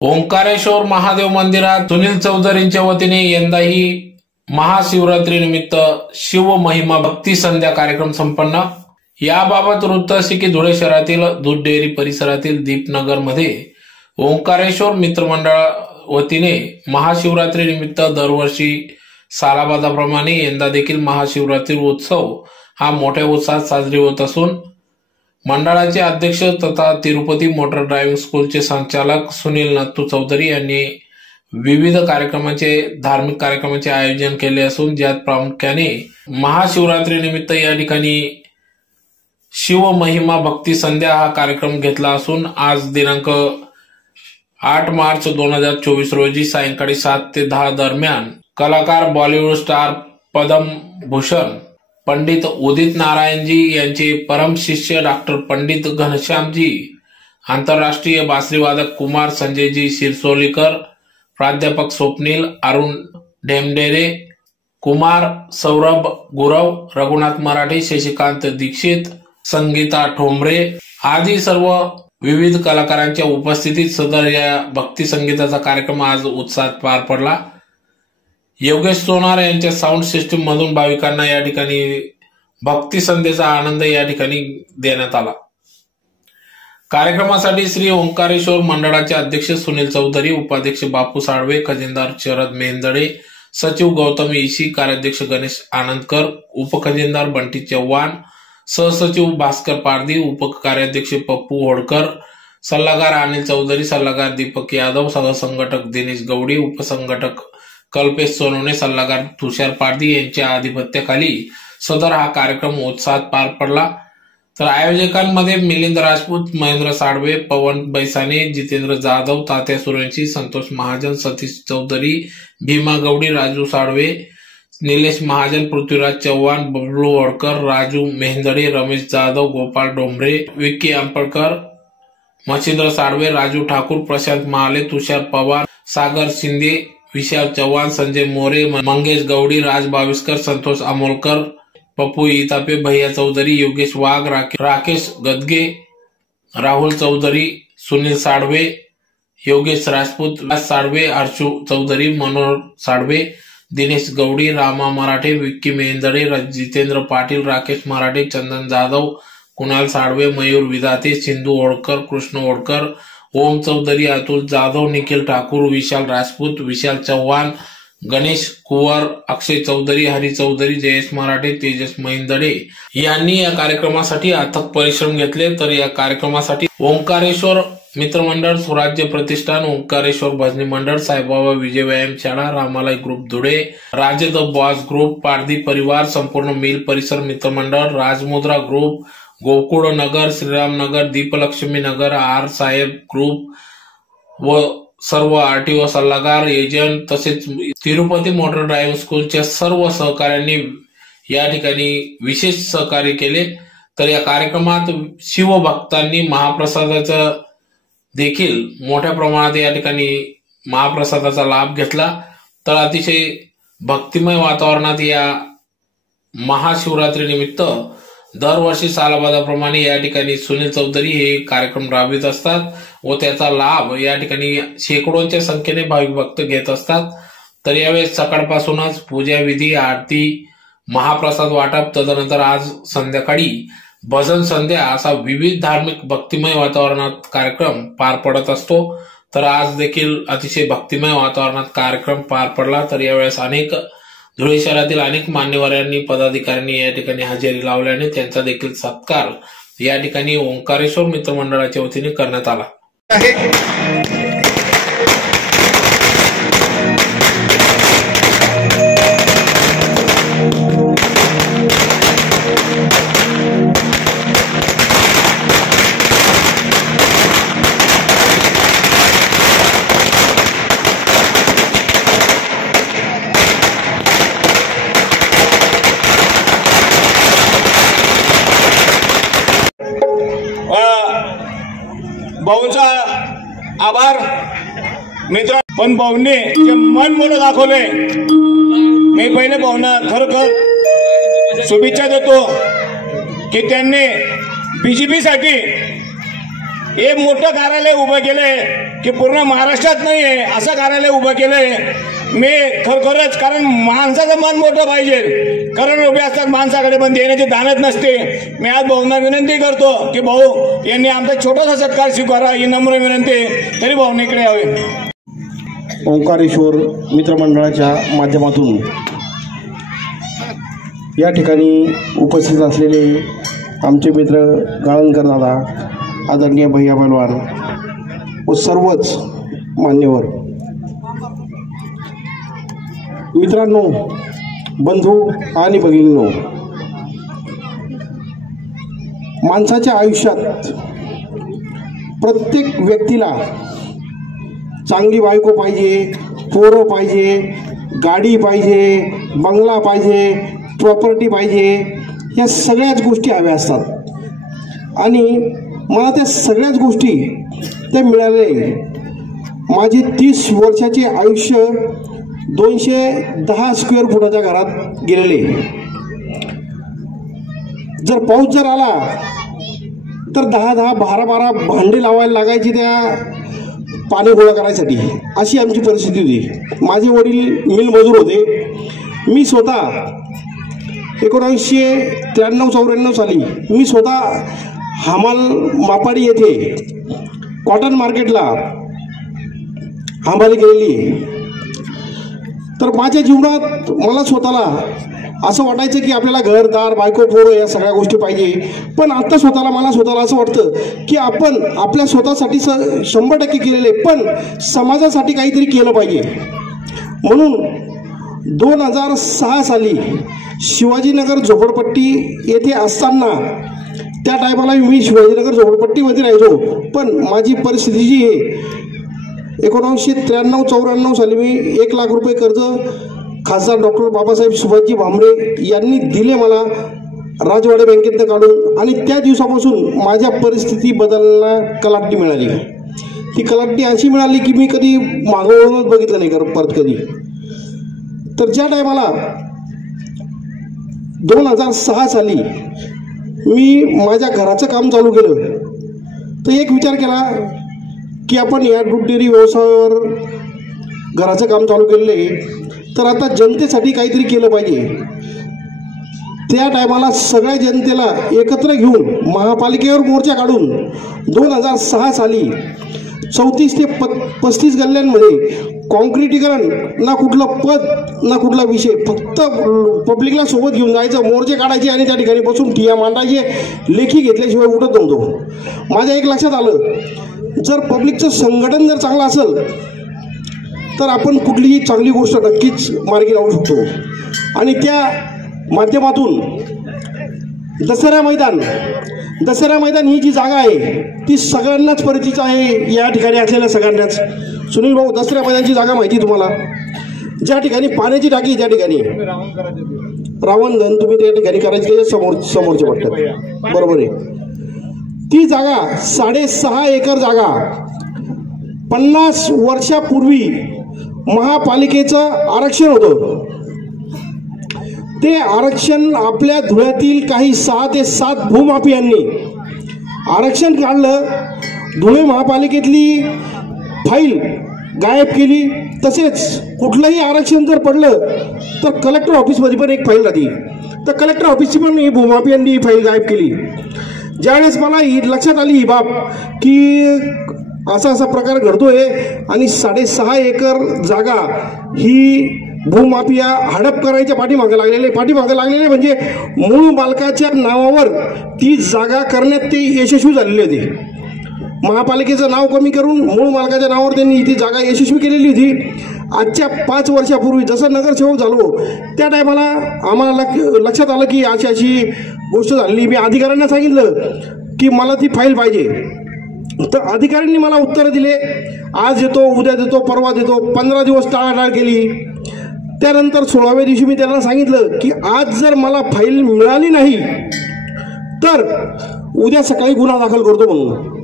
ओंकारेश्वर महादेव मंदिरात सुनील चौधरींच्या वतीने यंदाही महाशिवरात्री निमित्त शिव महिमा भक्ती संध्या कार्यक्रम संपन्न। याबाबत वृत्त असे की धुळे शहरातील दूध डेअरी परिसरातील दीपनगर मध्ये ओंकारेश्वर मित्रमंडळ वतीने महाशिवरात्री निमित्त दरवर्षी सालाबादाप्रमाणे यंदा देखील महाशिवरात्री उत्सव हा मोठ्या उत्साहात साजरी होत असून मंडळाचे अध्यक्ष तथा तिरुपती मोटर ड्रायव्हिंग स्कूलचे संचालक सुनील नत्तू चौधरी यांनी विविध धार्मिक कार्यक्रमांचे आयोजन केले असून ज्यात प्रामुख्याने महाशिवरात्री निमित्त या ठिकाणी शिव महिमा भक्ती संध्या हा कार्यक्रम घेतला असून आज दिनांक 8 मार्च 2024 रोजी सायंकाळी 7 ते 10 दरम्यान कलाकार बॉलिवूड स्टार पद्म भूषण पंडित उदित नारायणजी यांचे परम शिष्य डॉक्टर पंडित घनश्यामजी, आंतरराष्ट्रीय बासरीवादक कुमार संजयजी शिरसोलीकर, प्राध्यापक स्वप्नील अरुण ढेमडेरे, कुमार सौरभ गुरव, रघुनाथ मराठे, शशिकांत दीक्षित, संगीता ठोंबरे आदी सर्व विविध कलाकारांच्या उपस्थितीत सदर या भक्ती संगीताचा कार्यक्रम आज उत्साहात पार पडला। योगेश सोनार यांच्या साऊंड सिस्टीम मधून भाविकांना या ठिकाणी भक्ती संध्येचा आनंद या ठिकाणी देण्यात आला। कार्यक्रमासाठी श्री ओंकारेश्वर मंडळाचे अध्यक्ष सुनील चौधरी, उपाध्यक्ष बापू साळवे, खजिनदार शरद मेंदडे, सचिव गौतम ईशी, कार्याध्यक्ष गणेश आनंदकर, उपखजिनदार बंटी चव्हाण, सहसचिव भास्कर पारधी, उपकार्याध्यक्ष पप्पू होडकर, सल्लागार अनिल चौधरी, सल्लागार दीपक यादव, सहसंघटक दिनेश गवडी, उपसंघटक कल्पेश सोनवणे, सल्लागार तुषार पारधी यांच्या आधिपत्याखाली सदर हा कार्यक्रम उत्साहात पार पडला। तर आयोजकांमध्ये मिलिंद राजपूत, महेंद्र साळवे, पवन बैसाने, जितेंद्र जाधव, तात्या सुरेंशी, संतोष महाजन, सतीश चौधरी, भीमा गवडी, राजू साळवे, निलेश महाजन, पृथ्वीराज चव्हाण, बबलू होडकर, राजू मेहंदडे, रमेश जाधव, गोपाळ डोंबरे, विक्की आंबळकर, मच्छिंद्र साळवे, राजू ठाकूर, प्रशांत महाले, तुषार पवार, सागर शिंदे, विशाल चव्हाण, संजय मोरे, मंगेश गवडी, राज बाविस्कर, संतोष अमोलकर, पप्पू इतापे, भैया चौधरी, योगेश वाघ, राकेश गदगे, राहुल चौधरी, सुनील साळवे, योगेश राजपूत, साळवे, अर्शू चौधरी, मनोहर साळवे, दिनेश गवडी, रामा मराठे, विक्की मेंदडे, जितेंद्र पाटील, राकेश मराठे, चंदन जाधव, कुणाल साळवे, मयूर विधाते, सिंधू होडकर, कृष्ण होडकर, ओम चौधरी, अतुल जाधव, निखिल ठाकूर, विशाल राजपूत, विशाल चव्हाण, गणेश कुवर, अक्षय चौधरी, हरी चौधरी, जयेश मराठे, तेजस मेंदडे यांनी या कार्यक्रमासाठी अथक परिश्रम घेतले। तर या कार्यक्रमासाठी ओंकारेश्वर मित्रमंडळ, स्वराज्य प्रतिष्ठान, ओंकारेश्वर भजनी मंडळ, साईबाबा विजय व्यायाम शाळा, रामालय ग्रुप धुळे, राजे द बॉस ग्रुप, पारधी परिवार, संपूर्ण मिल परिसर मित्रमंडळ, राजमुद्रा ग्रुप, गोकुळ नगर, श्रीराम नगर, दीपलक्ष्मी नगर, आर साहेब ग्रुप व सर्व आरटीओ सल्लागार, एजंट तसेच तिरुपती मोटर ड्रायव्हिंग स्कूलच्या सर्व सहकाऱ्यांनी या ठिकाणी विशेष सहकार्य केले। तर या कार्यक्रमात शिवभक्तांनी महाप्रसादाचा देखील मोठ्या प्रमाणात या ठिकाणी महाप्रसादाचा लाभ घेतला। तर अतिशय भक्तिमय वातावरणात या महाशिवरात्री निमित्त दरवर्षी सालाबादाप्रमाणे या ठिकाणी सुनील चौधरी हे कार्यक्रम राबवित असतात व त्याचा लाभ या ठिकाणी शेकडोंच्या संख्येने भाविक भक्त घेत असतात। तर यावेळेस सकाळपासूनच पूजा विधी, आरती, महाप्रसाद वाटप, तदनंतर आज संध्याकाळी भजन संध्या असा विविध धार्मिक भक्तिमय वातावरणात कार्यक्रम पार पडत असतो। तर आज देखील अतिशय भक्तिमय वातावरणात कार्यक्रम पार पडला। तर यावेळेस धुळे शहरातील अनेक मान्यवरांनी, पदाधिकाऱ्यांनी या ठिकाणी हजेरी लावल्याने त्यांचा देखील सत्कार या ठिकाणी ओंकारेश्वर मित्रमंडळाच्या वतीने करण्यात आला। भाऊंचा आभार मित्र, पण भाऊंनी जे मन मोठं दाखवले, मी पहिले भाऊंना खरोखर शुभेच्छा देतो की त्यांनी बीजेपी साठी एक मोठं कार्यालय उभं केलंय की पूर्ण महाराष्ट्रात नाहीये असं कार्यालय उभं केलंय मी खरोखरच. कारण माणसाचं मन मोठं पाहिजे. कारण उभे असतात माणसाकडे पण देण्याची दानत नसते. मी आज भाऊंना विनंती करतो की भाऊ यांनी आमचा छोटासा सत्कार स्वीकारा ही नम्र विनंती. तरी भाऊने इकडे यावे. ओंकारेश्वर मित्रमंडळाच्या माध्यमातून या ठिकाणी उपस्थित असलेले आमचे मित्र गाळणकर दादा, आदरणीय भैया पहलवान व सर्वच मान्यवर मित्रांनो, बंधू आणि भगिनींनो, माणसाच्या आयुष्यात प्रत्येक व्यक्तीला चांगली बायको पाहिजे, पोरं पाहिजे, गाडी पाहिजे, बंगला पाहिजे, प्रॉपर्टी पाहिजे, या सगळ्याच गोष्टी हव्या असतात. आणि मला त्या सगळ्याच गोष्टी ते मिळाले. माझे 30 वर्षाचे आयुष्य 210 स्क्वेअर फुटाच्या घरात गेलेले. जर पाऊस जर आला तर 10-10, 12-12 भांडे लावायला लागायची त्या पाणी गोळा करायसाठी. अशी आमची परिस्थिती होती. माझे वडील मिल मजूर होते. मी स्वतः 1993-94 साली मी स्वतः हमाल मापाडी येथे कॉटन मार्केटला हमाली केलेली. तर माझ्या जीवनात मला स्वतःला असं वाटायचं की आपल्याला घरदार, बायको, पोरं या सगळ्या गोष्टी पाहिजे. पण आता मला स्वतःला असं वाटतं की आपण आपल्या स्वतःसाठी 100% केलेले, पण समाजासाठी काहीतरी केलं पाहिजे. म्हणून 2006 साली शिवाजीनगर झोपडपट्टी येथे असताना, त्या टायमाला मी शिवाजीनगर झोपडपट्टीमध्ये राहायचो. पण माझी परिस्थिती जी आहे, 1993-94 साली मी 1 लाख रुपये कर्ज खासदार डॉक्टर बाबासाहेब सुभाषजी भामरे यांनी दिले मला राजवाडे बँकेतनं काढून. आणि त्या दिवसापासून माझ्या परिस्थिती बदलला कलाटणी मिळाली. ती कलाटणी अशी मिळाली की मी कधी मागवूनच बघितलं नाही परत कधी. तर ज्या टायमाला 2006 साली मी माझ्या घराचं काम चालू केलं, तर एक विचार केला की आपण या दूध डेअरी व्यवसायावर घराचं काम चालू केलेलं आहे, तर आता जनतेसाठी काहीतरी केलं पाहिजे. त्या टायमाला सगळ्या जनतेला एकत्र घेऊन महापालिकेवर मोर्चा काढून 2006 साली 34 ते 35 गल्ल्यांमध्ये कॉन्क्रिटीकरण, ना कुठलं पद ना कुठला विषय, फक्त पब्लिकला सोबत घेऊन जायचं, मोर्चे काढायचे आणि त्या ठिकाणी बसून ठिया मांडायचे. लेखी घेतल्याशिवाय उठत नव्हतो. माझ्या एक लक्षात आलं, जर पब्लिकचं संघटन जर चांगलं असेल तर आपण कुठलीही चांगली गोष्ट नक्कीच मार्गी लावू शकतो. आणि त्या माध्यमातून दसरा मैदान ही जी जागा आहे ती सगळ्यांनाच परिचित आहे. या ठिकाणी असलेल्या सगळ्यांनाच. सुनील भाऊ, दसरा मैदानची जागा माहिती तुम्हाला? ज्या ठिकाणी पाण्याची टाकी, त्या ठिकाणी रावणधन तुम्ही त्या ठिकाणी करायची, समोरचे वाटतं, बरोबर आहे. ती जागा 6.5 एकर जागा 50 वर्षापूर्वी महापालिकेचं आरक्षण होतं. ते आरक्षण आपल्या धुळ्यातील काही 6 ते 7 भूमाफियांनी आरक्षण काढलं. धुळे महापालिकेतली फाईल गायब केली. तसेच कुठलंही आरक्षण जर पडलं तर कलेक्टर ऑफिसमध्ये पण एक फाईल राहते, तर कलेक्टर ऑफिसची पण ही भूमाफियांनी फाईल गायब केली. ज्यावेळेस मला ही लक्षात आली ही बाब की असा प्रकार घडतोय आणि 6.5 एकर जागा ही भूमाफिया हडप करायच्या पाठीमागे लागलेले म्हणजे मूळ मालकाच्या नावावर ती जागा करण्यात ते यशस्वी झालेले होते. महापालिकेचं नाव कमी करून मूळ मालकाच्या नावावर त्यांनी ती जागा यशस्वी केलेली होती. आजच्या 5 वर्षापूर्वी जसं नगरसेवक झालो त्या टायमाला आम्हाला लक्षात आलं की अशी गोष्ट झालेली. मी अधिकाऱ्यांना सांगितलं की मला ती फाईल पाहिजे. तर अधिकाऱ्यांनी मला उत्तरं दिले, आज देतो, उद्या देतो, परवा देतो. 15 दिवस टाळाटाळ केली. त्यानंतर 16व्या दिवशी मी त्यांना सांगितलं की आज जर मला फाईल मिळाली नाही तर उद्या सकाळी गुन्हा दाखल करतो म्हणून.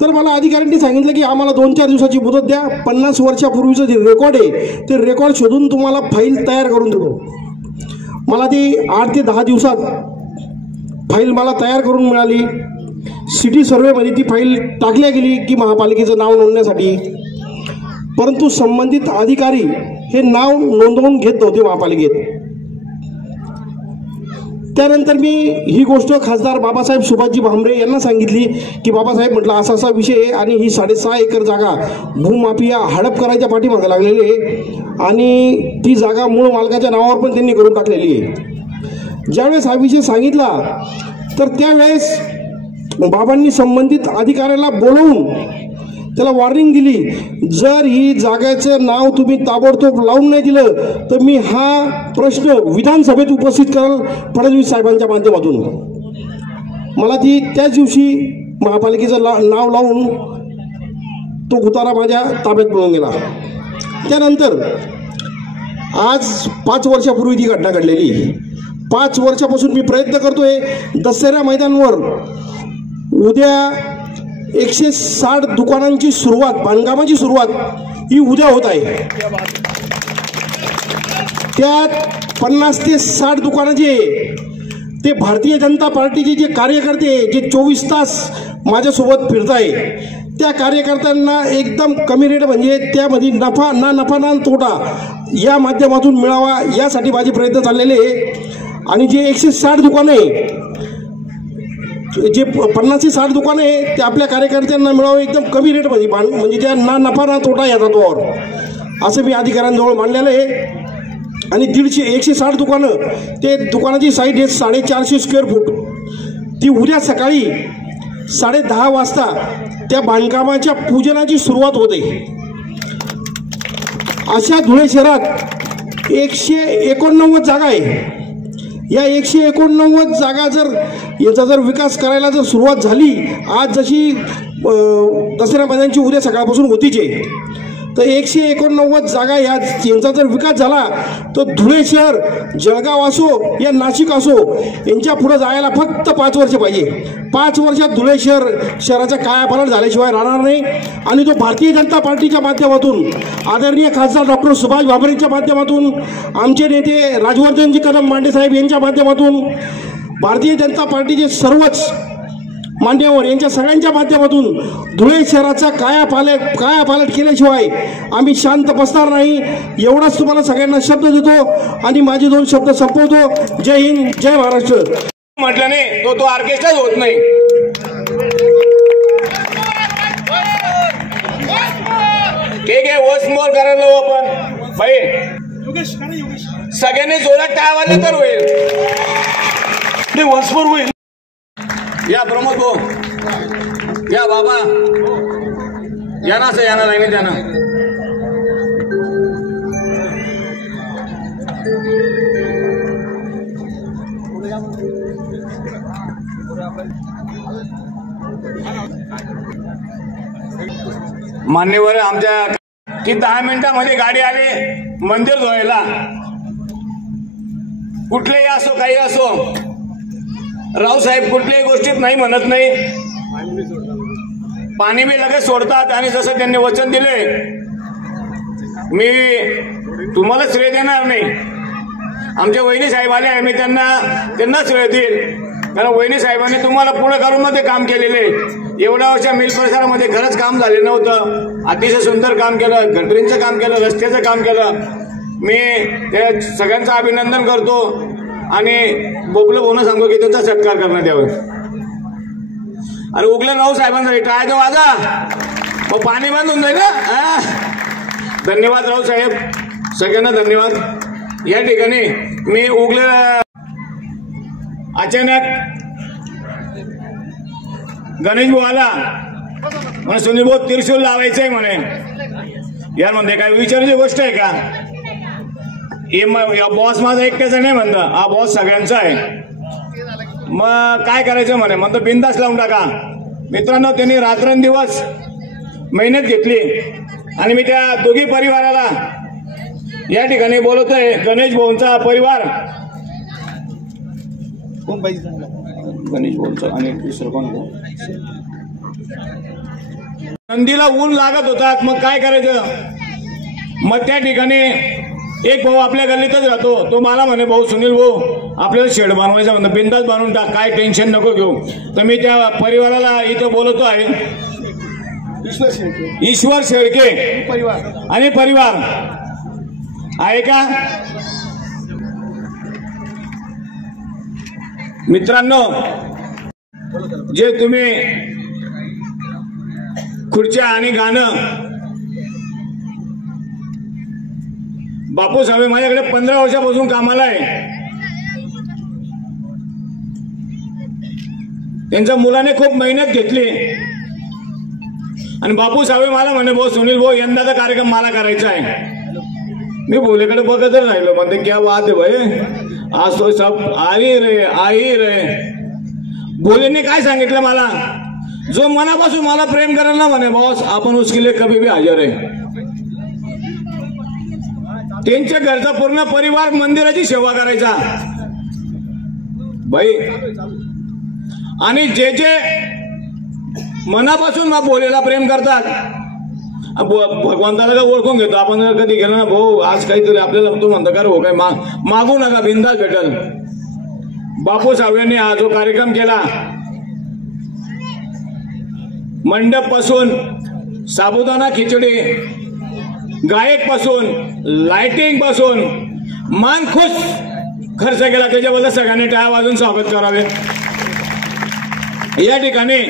तर मला अधिकाऱ्यांनी सांगितलं की आम्हाला 2-4 दिवसाची मुदत द्या. 50 वर्षापूर्वीचं जे रेकॉर्ड आहे ते रेकॉर्ड शोधून तुम्हाला फाईल तयार करून देतो. मला ती 8 ते 10 दिवसात फाईल मला तयार करून मिळाली. सिटी सर्वेमध्ये ती फाईल टाकल्या गेली की महापालिकेचं नाव नोंदण्यासाठी, परंतु संबंधित अधिकारी हे नाव नोंदवून घेत नव्हते महापालिकेत. त्यानंतर मी ही गोष्ट खासदार बाबासाहेब सुभाषजी भामरे यांना सांगितली की बाबासाहेब म्हटलं असा असा विषय आहे आणि ही 6.5 एकर जागा भूमाफिया हडप करायच्या पाठीमागे लागलेली आहे आणि ती जागा मूळ मालकाच्या नावावर पण त्यांनी करून टाकलेली आहे. ज्यावेळेस हा विषय सांगितला तर त्यावेळेस बाबांनी संबंधित अधिकाऱ्याला बोलवून त्याला वॉर्निंग दिली, जर ही जागेचं नाव तुम्ही ताबडतोब लावून नाही दिलं तर मी हा प्रश्न विधानसभेत उपस्थित करेल फडणवीस साहेबांच्या माध्यमातून. मला ती त्याच दिवशी महापालिकेचं नाव लावून तो उतारा माझ्या ताब्यात मिळून गेला. त्यानंतर आज 5 वर्षापूर्वी ती घटना घडलेली. 5 वर्षापासून मी प्रयत्न करतोय. दसरा मैदानावर उद्या 160 दुकानांची सुरुवात, बांधकामाची सुरुवात ही उद्या होत आहे. त्यात 50 ते 60 दुकानं जे ते भारतीय जनता पार्टीचे जे कार्यकर्ते जे 24 तास माझ्यासोबत फिरताय त्या कार्यकर्त्यांना एकदम कमी रेट म्हणजे त्यामध्ये नफा ना तोटा या माध्यमातून मिळावा यासाठी माझे प्रयत्न चाललेले आहे. आणि जे 160 दुकानं आहे, जे 50 ते 60 दुकानं आहे ते आपल्या कार्यकर्त्यांना मिळावं एकदम कमी रेटमध्ये, म्हणजे त्या ना नफा ना तोटा या तत्वावर, असं मी अधिकाऱ्यांजवळ मांडलेलं आहे. आणि 160 दुकानं, ते दुकानाची साईज आहे 450 स्क्वेअर फूट. ती उद्या सकाळी 10:30 वाजता त्या बांधकामाच्या पूजनाची सुरुवात होते. अशा धुळे शहरात 189 जागा आहे. या 189 जागा याचा जर विकास करायला जर सुरुवात झाली, आज जशी दसरा मैदानाची उद्या सकाळपासून होतीच आहे, तर 189 जागा यांचा जर विकास झाला तर धुळे शहर, जळगाव असो या नाशिक असो यांच्या पुढे जायला फक्त 5 वर्ष पाहिजे. 5 वर्षात धुळे शहराचा कायापालट झाल्याशिवाय राहणार नाही. आणि तो भारतीय जनता पार्टीच्या माध्यमातून, आदरणीय खासदार डॉक्टर सुभाष भामरेंच्या माध्यमातून, आमचे नेते राजवर्धनजी कदम मांडे साहेब यांच्या माध्यमातून, भारतीय जनता पार्टीचे सर्वच मान्यवर यांच्या सगळ्यांच्या माध्यमातून धुळे शहराचा कायापालट केल्याशिवाय आम्ही शांत बसणार नाही. एवढाच तुम्हाला सगळ्यांना शब्द देतो आणि माझे 2 शब्द संपवतो. जय हिंद, जय महाराष्ट्र. म्हटलं नाही तो ऑर्केस्ट्राच होत नाही. ठीक आहे, वॉच मोर करायला आपण भाई सगळ्यांनी जोरात टाळ्या वाजल्या तर होईल. ते वॉच मोर होईल. या प्रमोद भाऊ, या बाबा, या ना असं, या ना लाईनीत, या ना. मान्यवर आमच्या की 10 मिनिटांमध्ये गाडी आली मंदिर धुवायला. कुठलेही असो, काही असो, रावसाहेब कुठल्याही गोष्टीत नाही म्हणत नाही. पाणी बी लगेच सोडतात. आणि जसं त्यांनी वचन दिले, मी तुम्हाला श्रेय देणार नाही. आमच्या वहिनी साहेब आले, मी त्यांना श्रेय देईल. कारण वहिनी साहेबांनी तुम्हाला पुढे करून मध्ये काम केलेले. एवढ्या वर्ष मिल परिसरामध्ये खरंच काम झालेलं नव्हतं. अतिशय सुंदर काम केलं, गटरींचं काम केलं, रस्त्याचं काम केलं. मी त्या सगळ्यांचं अभिनंदन करतो. आणि बोबलं बोलणं सांगतो की त्यांचा सत्कार करण्यात यावं. अरे उगले राव साहेबांसाठी टाळ्या देऊ वाजा, मग पाणी बंद होऊन जाईल ना. धन्यवाद राव साहेब, सगळ्यांना धन्यवाद. या ठिकाणी मी उगले अचानक गणेश भाऊ आला म्हणे, सुनील भाऊ त्रिशूल लावायचंय म्हणे. यार म्हणते काय विचारायची गोष्ट आहे का? बॉस माझा एकट्याचा नाही म्हणतं, हा बॉस सगळ्यांचा आहे. मग काय करायचं म्हणे, म्हणतो बिंदास लावून टाका. मित्रांनो, त्यांनी रात्रंदिवस मेहनत घेतली आणि मी त्या दोघी परिवाराला या ठिकाणी बोलवतोय. गणेश भाऊंचा परिवार, कोण पाहिजे गणेश भाऊंचा आणि दुसरं कोण, नंदीला ऊन लागत होता. मग काय करायचं, मग त्या ठिकाणी एक भाऊ आपल्या गल्लीतच राहतो, तो मला म्हणे भाऊ सुनील भाऊ आपल्याला शेड बनवायचा म्हणतो, बिंदास बनवून टाक, काय टेन्शन नको घेऊ. तर मी त्या परिवाराला इथं बोलवतो आहे, ईश्वर शेळके आणि परिवार आहे का मित्रांनो. जे तुम्ही खुर्च्या आणि गाणं, बापू साहेब माझ्याकडे 15 वर्षापासून कामाला आहे. त्यांच्या मुलाने खूप मेहनत घेतली आणि बापू साहेब मला म्हणे भाऊ सुनील भाऊ यंदाचा कार्यक्रम मला करायचा आहे. मी बोलेकडे बघतच राहिलो, म्हणते क्या बात है भाई, आज तो सब आई रे. बोलेने काय सांगितलं मला, जो मनापासून मला प्रेम करेल ना म्हणे बॉस आपण उसके लिए कभी भी हजर आहे. त्यांच्या घरचा पूर्ण परिवार मंदिराची सेवा करायचा बाई. आणि जे जे मनापासून बोलेला प्रेम करतात, भगवंताला का ओळखून घेतो आपण. जर कधी गेलो ना भाऊ आज काहीतरी आपल्याला, तो म्हणतो का हो काय मागू नका, बिंदास भेटल. बापू साहेबांनी हा जो कार्यक्रम केला, मंडप पासून साबुदाणा खिचडी, गायक पासून लाइटिंग पासून मान खुश खर्च केला, त्याच्याबद्दल सगळ्यांनी टाळ्या वाजून स्वागत करावे. या ठिकाणी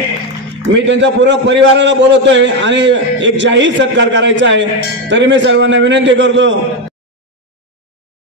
मी त्यांच्या पूर्ण परिवाराला बोलवतोय आणि एक जाहीर सत्कार करायचा आहे. तरी मी सर्वांना विनंती करतो